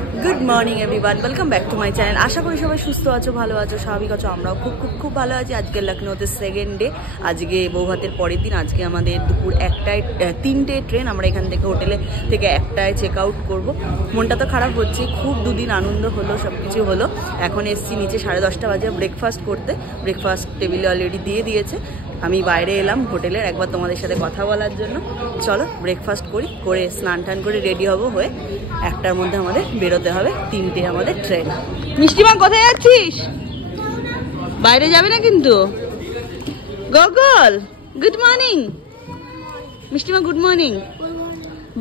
Good morning everyone welcome back to my channel. आशा करी सबाई सुस्थ आछो भालो आछो स्वाभाविक आछो। आमराओ खूब खूब खूब भालो आछि। आजके लखनऊते सेकेंड डे, आजके बौभातेर परेर दिन। आजके आमादेर दुपुर 1टे ट्रेन। आमरा एखान थेके होटेले थेके 1टाय चेक आउट करब। मनटा तो खाराप होच्छे, खूब दुदिन आनंद हलो, सबकिछु हलो। एखन एसेछि नीचे 10:30 बाजे ब्रेकफास्ट करते। ब्रेकफास्ट टेबिले अलरेडी दिए दिएছে। আমি বাইরে এলাম হোটেলের একবার তোমাদের সাথে কথা বলার জন্য। চলো ব্রেকফাস্ট করি, করে স্নান টান করে রেডি হব, হয়ে 1টার মধ্যে আমাদের বেরোতে হবে। 3টে আমাদের ট্রেন। মিষ্টিমা কোথায় যাচ্ছিস? বাইরে যাবে না কিন্তু। গগল গুড মর্নিং। মিষ্টিমা গুড মর্নিং।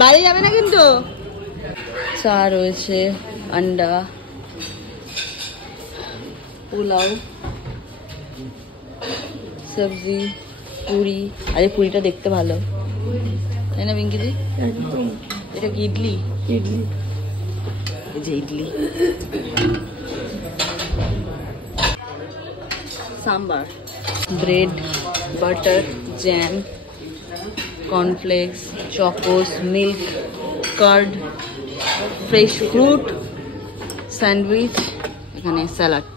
বাইরে যাবে না কিন্তু। চা রয়েছে, আন্ডা, পোলাও, सब्जी, पूरी। अरे पूरीটা দেখতে ভালো তাই না পিঙ্কি দি? একদম। এটা কি ইডলি? ইডলি, এই যে idli, sambar, bread, butter, jam, cornflakes, Chocos, milk, curd, fresh fruit, sandwich, এখানে স্যালাড।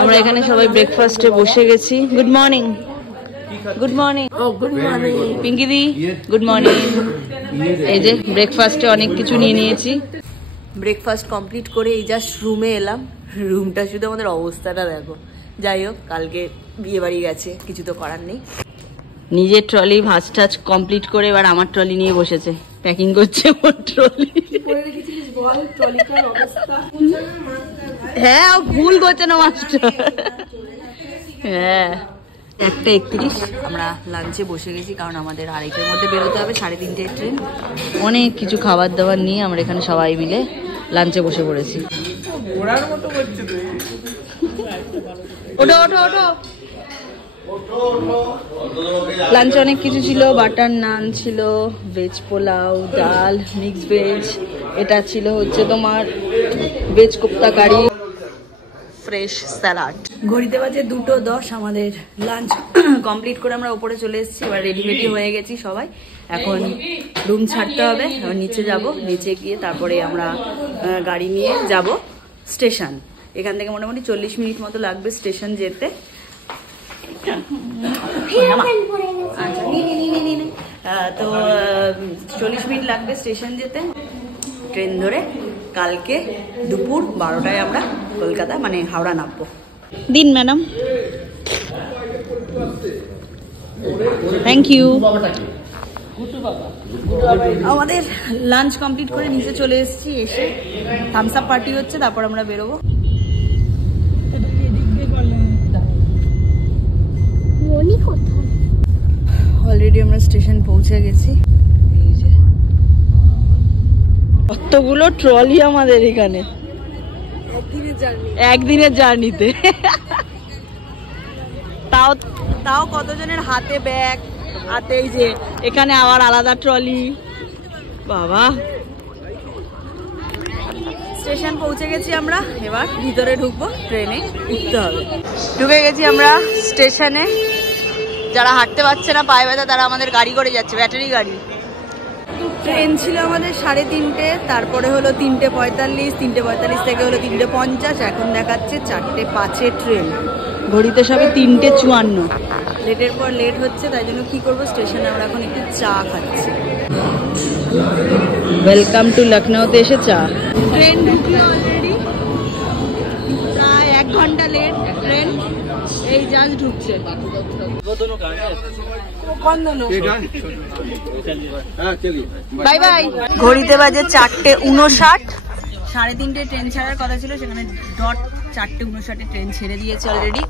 আমরা এখানে সবাই ব্রেকফাস্টে বসে গেছি। Good morning. Good morning. ও গুড মর্নিং পিঙ্কি দি। Good morning. এই যে ব্রেকফাস্টে অনেক কিছু নিয়ে নিয়েছি। ব্রেকফাস্ট কমপ্লিট করে এই জাস্ট রুমে এলাম। রুমটা শুধু আমাদের অবস্থাটা দেখো। যাই হোক, কালকে বিয়ে বাড়ি গেছে, কিছু তো করার নেই। নিজের ট্রলি ভাঁজ টাজ কমপ্লিট করে এবার আমার ট্রলি নিয়ে বসেছে, প্যাকিং করছে ওর ট্রলি। হ্যাঁ, ভুল করছে না মাস্টার। হ্যাঁ, 1:31 আমরা লাঞ্চে বসে গেছি, কারণ আমাদের 2:30টার মধ্যে বেরোতে হবে। 3:30 ট্রেন। অনেক কিছু খাবার দাবার নিয়ে আমরা এখানে সবাই মিলে লাঞ্চে বসে পড়েছি। ওঠো ওঠো ওঠো। লাঞ্চে অনেক কিছু ছিল। বাটার নান ছিল, ভেজ পোলাও, ডাল, মিক্স ভেজ, এটা ছিল হচ্ছে তোমার ভেজ কোপ্তা কারি, ফ্রেশ স্যালাড। ঘড়িতে বাজে 2:10। আমাদের লাঞ্চ কমপ্লিট করে আমরা উপরে চলে এসেছি। এবার রেডি হয়ে গেছি সবাই। এখন রুম ছাড়তে হবে, এবার নিচে যাব। নিচে গিয়ে তারপরে আমরা গাড়ি নিয়ে যাব স্টেশন। এখান থেকে মোটামুটি 40 মিনিট মতো লাগবে স্টেশন যেতে। তো 40 মিনিট লাগবে স্টেশন যেতে। ট্রেন ধরে কালকে দুপুর 12টায় আমরা কলকাতা মানে হাওড়া নামবো। দিন ম্যাডাম, থ্যাংক ইউ। আমাদের লাঞ্চ কমপ্লিট করে নিচে চলে এসেছি। এসে থামস আপ পার্টি হচ্ছে, তারপর আমরা বেরোবো। অলরেডি আমরা স্টেশন পৌঁছে গেছি। এই যে কতগুলো ট্রলি আমাদের এখানে, একদিনের জার্নিতে। তাও কতজনের হাতে ব্যাগ, হাতে এই যে এখানে আবার আলাদা ট্রলি। বাবা, স্টেশন পৌঁছে গেছি আমরা। এবার ভিতরে ঢুকবো, ট্রেনে উঠতে হবে। ঢুকে গেছি আমরা স্টেশনে। যারা হাঁটতে পারছে না, পায়ে ব্যথা, তারা আমাদের গাড়ি করে যাচ্ছে, ব্যাটারি গাড়ি। ট্রেন ছিল আমাদের 3:30, তারপরে হলো 3:45, 3:45 থেকে হলো 3:50, এখন দেখাচ্ছে 4:05 ট্রেন। ঘড়িতে সবে 3:54। লেটের পর লেট হচ্ছে, তাই জন্য কি করবো, স্টেশনে আমরা এখন একটু চা খাচ্ছি। ওয়েলকাম টু লখনউতে এসে চা। ট্রেন ঢুকলো অলরেডি, প্রায় 1 ঘন্টা লেট ট্রেন। এই জাস্ট ঢুকছে। Bye bye. ঘড়িতে বাজে 4:59। 3:30 ট্রেন ছাড়ার কথা ছিল, সেখানে ডট 4:59 ট্রেন ছেড়ে দিয়েছে অলরেডি।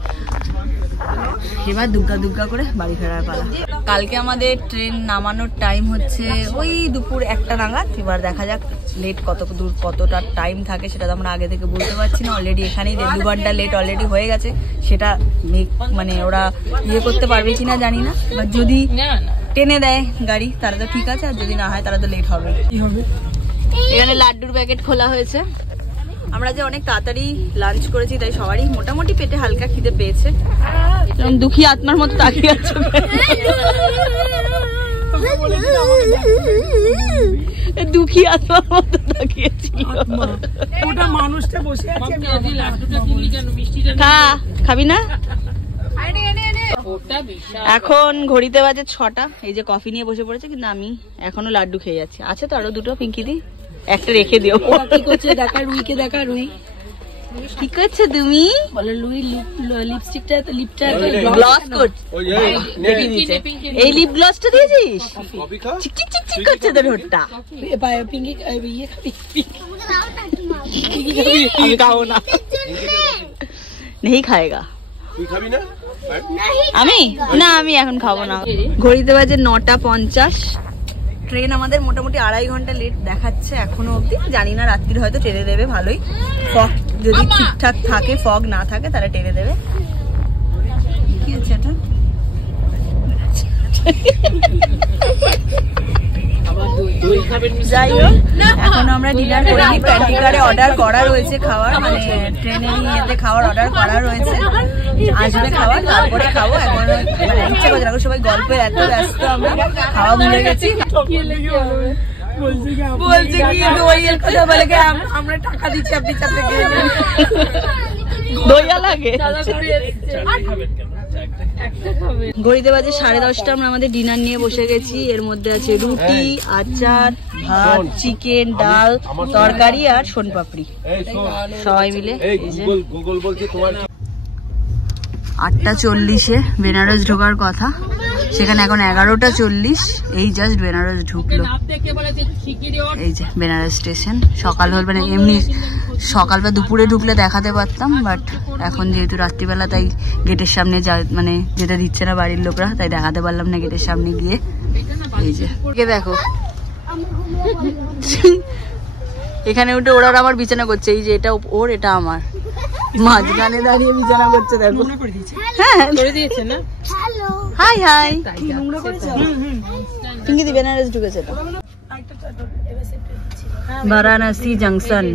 এবার দুগ্গা দুগ্গা করে বাড়ি ফেরার পালা। কালকে আমাদের ট্রেন নামানোর টাইম হচ্ছে ওই দুপুর 1টা নাগাদ। এবার দেখা যাক লেট কতটা টাইম থাকে, সেটা তো আমরা আগে থেকে বলতে পারছি না। অলরেডি এখানেই 1.5 ঘন্টা লেট অলরেডি হয়ে গেছে। সেটা মানে ওরা ইয়ে করতে পারবে কিনা জানি না। এবার যদি টেনে দেয় গাড়ি তাহলে তো ঠিক আছে, আর যদি না হয় তাহলে তো লেট হবে। কি হবে? এখানে লাড্ডুর প্যাকেট খোলা হয়েছে। আমরা যে অনেক তাড়াতাড়ি লাঞ্চ করেছি, তাই সবারই মোটামুটি পেটে হালকা খিদে পেয়েছে। দুঃখী আত্মার মতো তাকিয়ে আছে। দুঃখী আত্মার মতো তাকিয়েছিল। ওটা মানুষটা বসে আছে। খাবি না? এখন ঘড়িতে বাজে 6টা। এই যে কফি নিয়ে বসে পড়েছে, কিন্তু আমি এখনো লাড্ডু খেয়ে যাচ্ছি। আছে তো আরো দুটো, পিঙ্কি দি একটা রেখে দিও। কি করছে দেখা, রুইকে দেখা। রুই কি করছে তুমি? বলে লুই লিপস্টিকটা তো লিপটা গ্লস করছে। এই লিপ গ্লসটা দিয়েছিস? চিক চিক চিক চিক করছে তোর ঠোঁটটা। পিঙ্কি ইয়ে আমি খাবো না। नहीं खाएगा। আমি এখন খাবো না। ঘড়িতে বাজে 9:50। ট্রেন আমাদের মোটামুটি 2.5 ঘন্টা লেট দেখাচ্ছে এখনো অব্দি। জানি না, রাত্রির হয়তো টেনে দেবে ভালোই। ফগ যদি ঠিকঠাক থাকে, ফগ না থাকে তাহলে টেনে দেবে। কি হচ্ছে এটা? যাই হোক, এখনো আমরা ডিনার করিনি। প্যান্টিকারে অর্ডার করা রয়েছে খাবার, মানে ট্রেনের ইয়েতে খাবার অর্ডার করা রয়েছে। আসবে খাবার, তারপরে খাবো। এখন ইচ্ছে করছে না, সবাই গল্পে এত ব্যস্ত, আমরা খাওয়া ভুলে গেছি। বলছে কি দইয়ের কথা বলে, আমরা টাকা দিচ্ছি, আপনি চাপে গিয়ে দইয়া লাগে। ঘড়িতে বাজে 10:30। আমরা আমাদের ডিনার নিয়ে বসে গেছি। এর মধ্যে আছে রুটি, আচার, ভাত, চিকেন, ডাল, তরকারি আর সোনপাপড়ি, সবাই মিলে। 8:40-এ বেনারস ঢোকার কথা, সেখানে এখন 11:40। এই জাস্ট বেনারস ঢুকলো। এই যে বেনারস স্টেশন। সকাল হল, মানে এমনি সকাল বা দুপুরে ঢুকলে দেখাতে পারতাম, বাট এখন যেহেতু রাত্রিবেলা, তাই গেটের সামনে মানে যেটা দিচ্ছে না বাড়ির লোকরা, তাই দেখাতে পারলাম না গেটের সামনে গিয়ে। এই যে দেখো, এখানে উঠে ওরা আমার বিছানা করছে। এই যে এটা ওর, এটা আমার, মাঝখানে দাঁড়িয়ে বিছানা করছে। দেখো, হ্যাঁ করে দিয়েছে না। হাই হাই, পিঙ্কি দি বেনারস ঢুকেছে তো। Varanasi junction.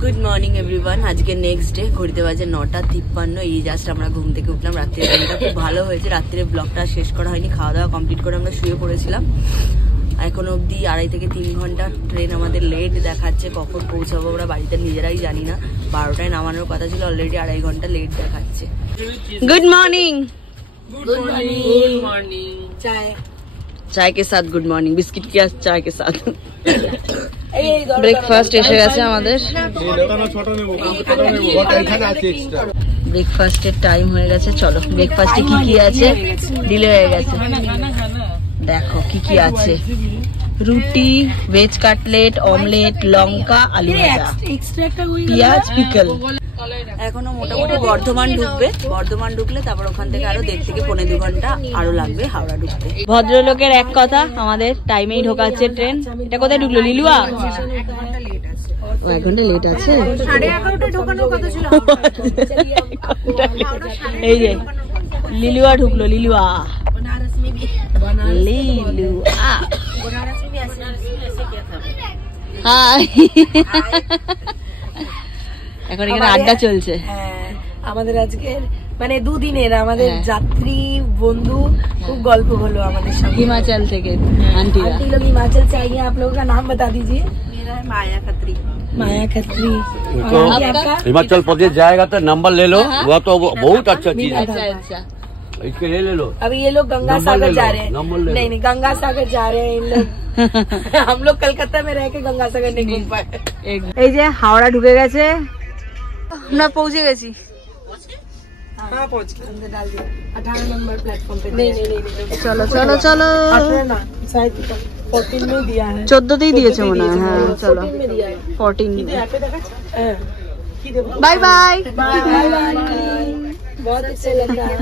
Good morning everyone. আজকে নেক্সট ডে। ঘড়িতে বাজে 9:53। এই জাস্ট আমরা ঘুম থেকে উঠলাম। রাত্রির ঘুমটা খুব ভালো হয়েছে। রাত্রে ব্লগটা শেষ করা হয়নি, খাওয়া দাওয়া কমপ্লিট করে আমরা শুয়ে পড়েছিলাম। এখন অবধি 2.5 থেকে 3 ঘন্টা ট্রেন আমাদের লেট দেখাচ্ছে। কখন পৌঁছাবো আমরা বাড়িতে নিজেরাই জানি না। 12টায় নামানোর কথা ছিল, অলরেডি 2.5 ঘন্টা লেট দেখাচ্ছে। Good morning. Good morning. चाय के साथ गुड मॉर्निंग, बिस्किट के चाय के साथ। ব্রেকফাস্ট এসে গেছে আমাদের। ব্রেকফাস্টের টাইম হয়ে গেছে। চলো, ব্রেকফাস্টে কি কি আছে? ডিলে হয়ে গেছে। দেখো কি কি আছে। রুটি, ভেজ কাটলেট, অমলেট, লঙ্কা, আলু ভাজা, পেঁয়াজ, পিকল। এখনো মোটামুটি বর্ধমান ঢুকবে। বর্ধমান ঢুকলে তারপর ওখান থেকে আরো 1.5 থেকে 2.25 ঘন্টা আরো লাগবে হাওড়া ঢুকতে। ভদ্রলোকের এক কথা, আমাদের টাইমেই ঢোকাচ্ছে ট্রেন। এটা কোথায় ঢুকলো? লিলুয়া। 1 ঘন্টা লেট আছে। 11:30 ঢোকানোর কথা ছিল। এই যে লিলুয়া ঢুকলো। লিলুয়া এখন এখানে আড্ডা চলছে। আমাদের আজকে মানে 2 দিনের আমাদের যাত্রী বন্ধু খুব গল্প হলো আমাদের সঙ্গে। हिमाचल থেকে आंटी लोग हिमाचल से आई हैं। आप लोगों का नाम बता दीजिए। मेरा है माया खत्री। माया खत्री। हिमाचल प्रदेश जाएगा तो नंबर ले लो, वह तो बहुत अच्छा चीज है। अच्छा, इसके ले लो। अभी ये लोग गंगा सागर जा रहे हैं। नहीं नहीं, गंगा सागर जा रहे हैं इन लोग। हम लोग कलकत्ता में रह के गंगा सागर नहीं घूम पाए। এই যে হাওড়া ঢুকে গেছে, আমরা পৌঁছে গেছি। हाँ पहुंच गए। अंदर डाल दिया 18 नंबर प्लेटफॉर्म पे। नहीं नहीं नहीं, চলো চলো চলো। 18 ना, शायद 14 में दिया है। 14তেই দিয়েছে মনে হয়। হ্যাঁ চলো, 14 में दिया है। 14। यहाँ पे देखा। Bye bye. बहुत अच्छा लग रहा है।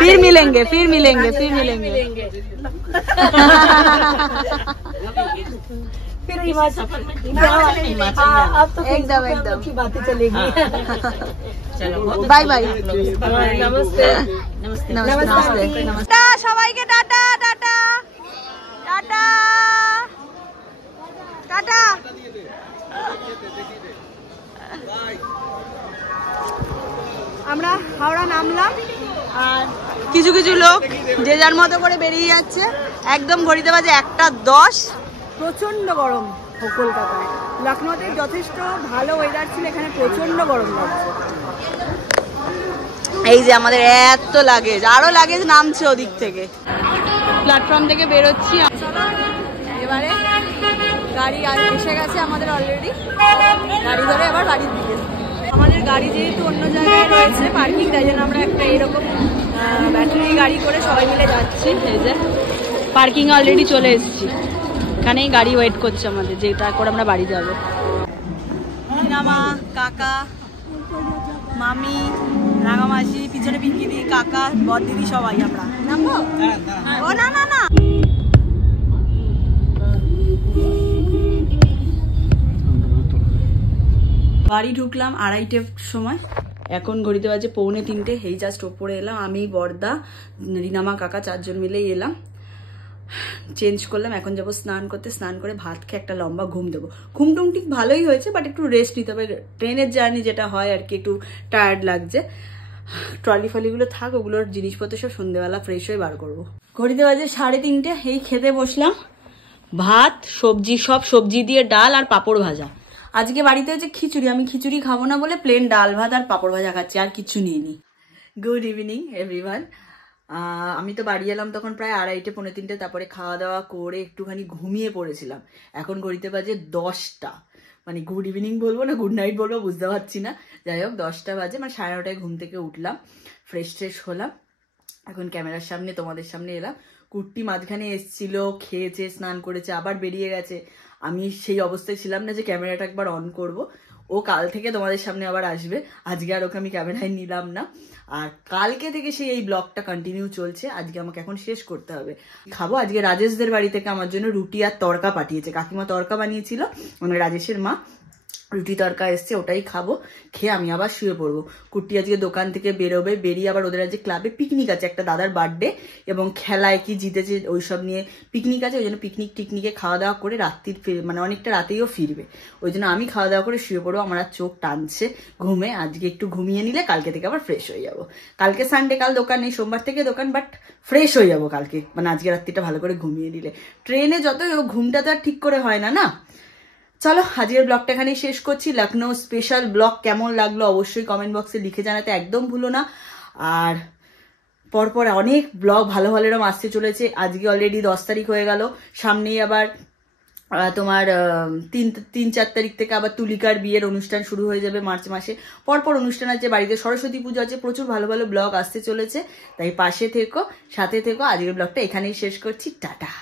फिर मिलेंगे, फिर मिलेंगे, फिर मिलेंगे। फिर हिमाचल। अब तो एकदम एकदम की बातें चलेगी। चलो बाय बाय। नमस्ते। नमस्ते नमस्ते। সবাইকে টাটা টাটা টাটা টাটা। আমরা হাওড়া নামলাম আর কিছু কিছু লোক যে যার মতো করে বেরিয়ে যাচ্ছে। একদম ঘড়িতে বাজে 1:10। প্রচন্ড গরম কলকাতায়। লখনৌতে যথেষ্ট ভালো ওয়েদার ছিল, এখানে প্রচন্ড গরম লাগছে। এই যে আমাদের এত লাগেজ, আরো লাগেজ নামছে ওদিক থেকে। প্ল্যাটফর্ম থেকে বেরোচ্ছি এবারে। গাড়ি এসে গেছে আমাদের অলরেডি, গাড়ি ধরে এবার বাড়ির দিকে। আমাদের গাড়ি যেহেতু অন্য জায়গায় রয়েছে পার্কিং, তাই জন্য আমরা একটা এরকম ব্যাটারি গাড়ি করে সবাই মিলে যাচ্ছি। এই যে পার্কিং অলরেডি চলে এসেছি, এখানেই গাড়ি ওয়েট করছে আমাদের, যেটা করে আমরা বাড়ি যাবো। মা, কাকা, মামি, রাঙামাসি, পিছনে পিঙ্কিদি, কাকা, বড়দিদি সবাই আমরা নামবো। ও না না না, বাড়ি ঢুকলাম 2:30 সময়, এখন ঘড়িতে বাজে 2:45। এই জাস্ট ওপরে এলাম আমি, বর্দা, রিনামা, কাকা 4 জন মিলেই এলাম। চেঞ্জ করলাম, এখন যাবো স্নান করতে। স্নান করে ভাত খেয়ে একটা লম্বা ঘুম দেবো। ঘুমটুম ঠিক ভালোই হয়েছে, বাট একটু রেস্ট নিতে হবে। ট্রেনের জার্নি যেটা হয় আর কি, একটু টায়ার্ড লাগছে। ট্রলি ফলিগুলো থাক, ওগুলোর জিনিসপত্র সব সন্ধ্যেবেলা ফ্রেশ হয়ে বার করবো। ঘড়িতে বাজে 3:30। এই খেতে বসলাম, ভাত, সবজি, সব সবজি দিয়ে ডাল আর পাঁপড় ভাজা। আজকে বাড়িতে হচ্ছে খিচুড়ি, আমি খিচুড়ি খাবো না বলে প্লেন ডাল ভাত আর পাঁপড় ভাজা খাচ্ছি, আর কিছু নিইনি। Good evening everyone. আমি তো বাড়ি এলাম তখন প্রায় 2:30 পৌনে 3টে, তারপরে খাওয়া দাওয়া করে একটুখানি ঘুমিয়ে পড়েছিলাম। এখন ঘড়িতে বাজে 10টা, মানে গুড ইভিনিং বলবো না গুড নাইট বলবো বুঝতে পারছি না। যাই হোক 10টা বাজে, মানে 9:30টায় ঘুম থেকে উঠলাম, ফ্রেশ হলাম, এখন ক্যামেরার সামনে তোমাদের সামনে এলাম। কুর্তি মাঝখানে এসছিল, খেয়েছে, স্নান করেছে, আবার বেরিয়ে গেছে। আমি সেই অবস্থায় ছিলাম না যে ক্যামেরাটা একবার অন করব। ও কাল থেকে তোমাদের সামনে আবার আসবে, আজকে আর ওকে আমি ক্যামেরায় নিলাম না। আর কালকে থেকে সেই এই ব্লগটা কন্টিনিউ চলছে। আজকে আমাকে এখন শেষ করতে হবে। খাবো আজকে রাজেশদের বাড়ি থেকে আমার জন্য রুটি আর তড়কা পাঠিয়েছে, কাকিমা তড়কা বানিয়েছিল, মানে রাজেশের মা রুটি তড়কা এসছে, ওটাই খাবো। খেয়ে আমি আবার শুয়ে পড়বো। কুর্তি আজকে দোকান থেকে বেরোবে, বেরিয়ে আবার ওদের আজকে ক্লাবে পিকনিক আছে, একটা দাদার বার্থডে এবং খেলায় কি জিতেছে ওইসব নিয়ে পিকনিক আছে। ওই জন্য পিকনিকে খাওয়া দাওয়া করে রাত্রির মানে অনেকটা রাতেইও ফিরবে। ওই জন্য আমি খাওয়া দাওয়া করে শুয়ে পড়বো। আমার চোখ টানছে ঘুমে, আজকে একটু ঘুমিয়ে নিলে কালকে থেকে আবার ফ্রেশ হয়ে যাবো। কালকে সানডে, কাল দোকান নেই, সোমবার থেকে দোকান, বাট ফ্রেশ হয়ে যাবো কালকে, মানে আজকে রাত্রিটা ভালো করে ঘুমিয়ে নিলে। ট্রেনে যতই ঘুমটা তো আর ঠিক করে হয় না। চলো আজকের ব্লগটা এখানেই শেষ করছি। লখনৌ স্পেশাল ব্লগ কেমন লাগলো অবশ্যই কমেন্ট বক্সে লিখে জানাতে একদম ভুলো না। আর পরপর অনেক ব্লগ ভালো ভালো এরকম আসতে চলেছে। আজকে অলরেডি 10 তারিখ হয়ে গেল, সামনেই আবার তোমার 3-4 তারিখ থেকে আবার তুলিকার বিয়ের অনুষ্ঠান শুরু হয়ে যাবে মার্চ মাসে। পরপর অনুষ্ঠান আছে, বাড়িতে সরস্বতী পুজো আছে, প্রচুর ভালো ভালো ব্লগ আসতে চলেছে। তাই পাশে থেকো, সাথে থেকো। আজকের ব্লগটা এখানেই শেষ করছি, টাটা।